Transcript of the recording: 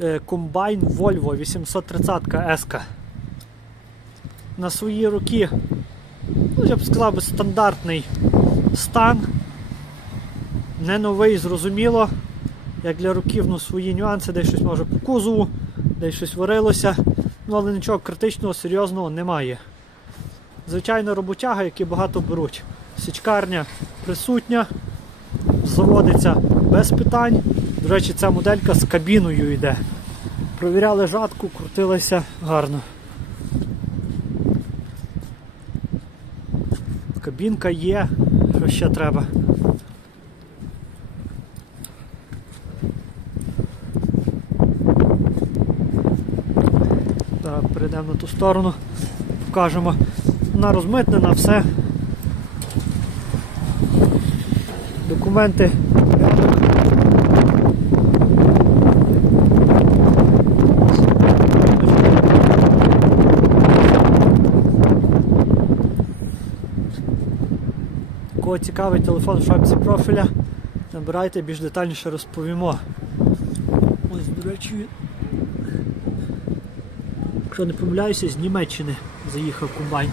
е, комбайн Volvo 830 S. На свої роки, ну, я б сказав, би, стандартний стан. Не новий, зрозуміло. Як для років, ну свої нюанси, десь щось може по кузову, десь щось варилося. Ну, але нічого критичного, серйозного немає. Звичайно, роботяга, які багато беруть. Січкарня присутня, заводиться без питань. До речі, ця моделька з кабіною йде. Провіряли жатку, крутилася гарно. Кабінка є, що ще треба. Перейдемо на ту сторону, покажемо. Вона розмитнена, все. Документи. Кого цікавий телефон в шапці профіля, набирайте, більш детальніше розповімо. Ось, до речі, якщо не помиляюся, з Німеччини заїхав комбайн.